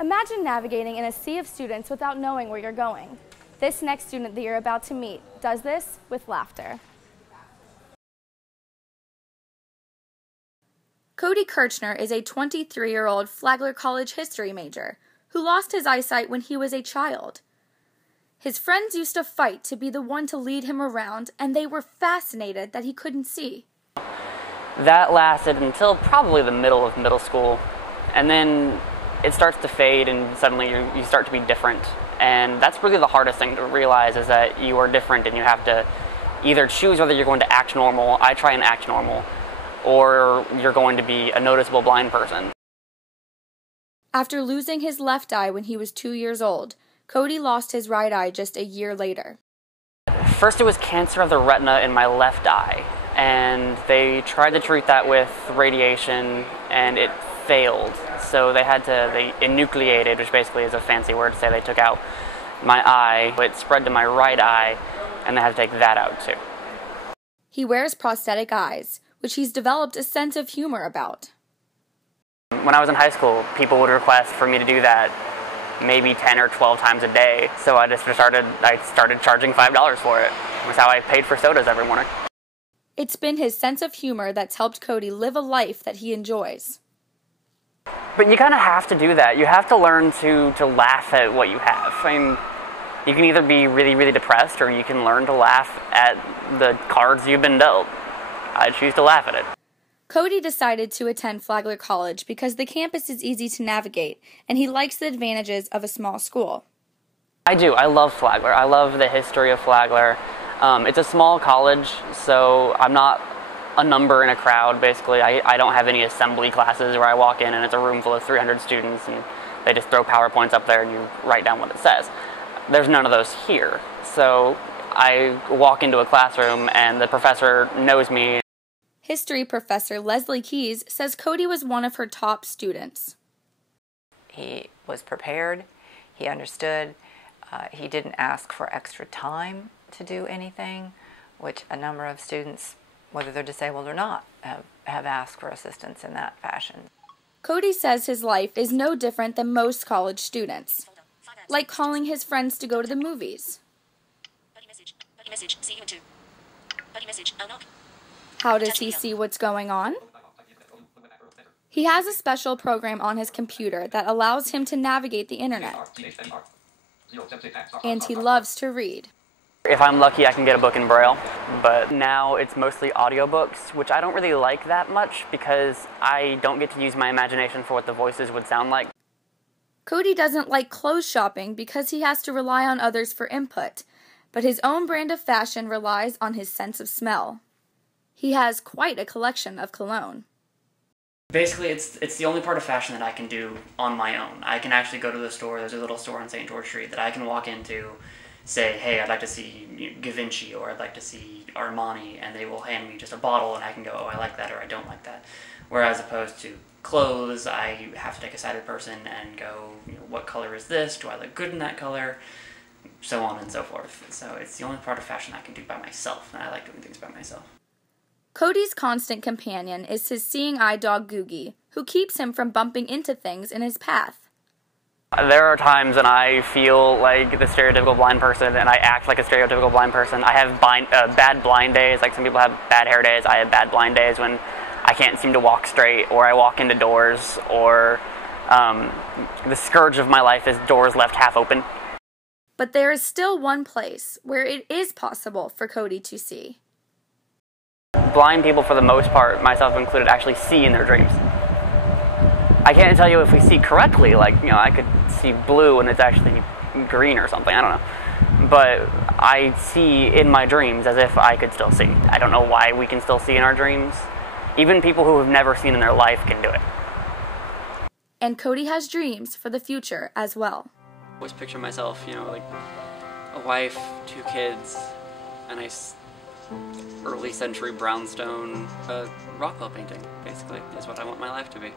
Imagine navigating in a sea of students without knowing where you're going. This next student that you're about to meet does this with laughter. Cody Kirchner is a 23-year-old Flagler College history major who lost his eyesight when he was a child. His friends used to fight to be the one to lead him around, and they were fascinated that he couldn't see. That lasted until probably the middle of middle school, and then it starts to fade and suddenly you start to be different. And that's really the hardest thing to realize, is that you are different and you have to either choose whether you're going to act normal. I try and act normal, or you're going to be a noticeable blind person. After losing his left eye when he was 2 years old, Cody lost his right eye just a year later. First it was cancer of the retina in my left eye, and they tried to treat that with radiation and it failed. So they enucleated, which basically is a fancy word to say they took out my eye. It spread to my right eye, and they had to take that out too. He wears prosthetic eyes, which he's developed a sense of humor about. When I was in high school, people would request for me to do that maybe 10 or 12 times a day. So I started charging $5 for it. It was how I paid for sodas every morning. It's been his sense of humor that's helped Cody live a life that he enjoys. But you kind of have to do that. You have to learn to laugh at what you have. I mean, you can either be really, really depressed, or you can learn to laugh at the cards you've been dealt. I choose to laugh at it. Cody decided to attend Flagler College because the campus is easy to navigate, and he likes the advantages of a small school. I do. I love Flagler. I love the history of Flagler. It's a small college, so I'm not a number in a crowd, basically. I don't have any assembly classes where I walk in and it's a room full of 300 students and they just throw PowerPoints up there and you write down what it says. There's none of those here. So I walk into a classroom and the professor knows me. History professor Leslie Keys says Cody was one of her top students. He was prepared, he understood, he didn't ask for extra time to do anything, which a number of students, whether they're disabled or not, have asked for assistance in that fashion. Cody says his life is no different than most college students, like calling his friends to go to the movies. How does he see what's going on? He has a special program on his computer that allows him to navigate the internet. And he loves to read. If I'm lucky, I can get a book in Braille, but now it's mostly audiobooks, which I don't really like that much because I don't get to use my imagination for what the voices would sound like. Cody doesn't like clothes shopping because he has to rely on others for input, but his own brand of fashion relies on his sense of smell. He has quite a collection of cologne. Basically, it's the only part of fashion that I can do on my own. I can actually go to the store. There's a little store on St. George Street that I can walk into, say, hey, I'd like to see Givenchy, or I'd like to see Armani, and they will hand me just a bottle and I can go, oh, I like that or I don't like that. Whereas opposed to clothes, I have to take a sighted person and go, what color is this? Do I look good in that color? So on and so forth. So it's the only part of fashion I can do by myself, and I like doing things by myself. Cody's constant companion is his seeing eye dog Googie, who keeps him from bumping into things in his path. There are times when I feel like the stereotypical blind person and I act like a stereotypical blind person. I have bad blind days, like some people have bad hair days. I have bad blind days when I can't seem to walk straight, or I walk into doors, or the scourge of my life is doors left half open. But there is still one place where it is possible for Cody to see. Blind people, for the most part, myself included, actually see in their dreams. I can't tell you if we see correctly, like, I could see blue and it's actually green or something, I don't know. But I see in my dreams as if I could still see. I don't know why we can still see in our dreams. Even people who have never seen in their life can do it. And Cody has dreams for the future as well. I always picture myself, like a wife, 2 kids, a nice early century brownstone Rockwell painting, basically, is what I want my life to be.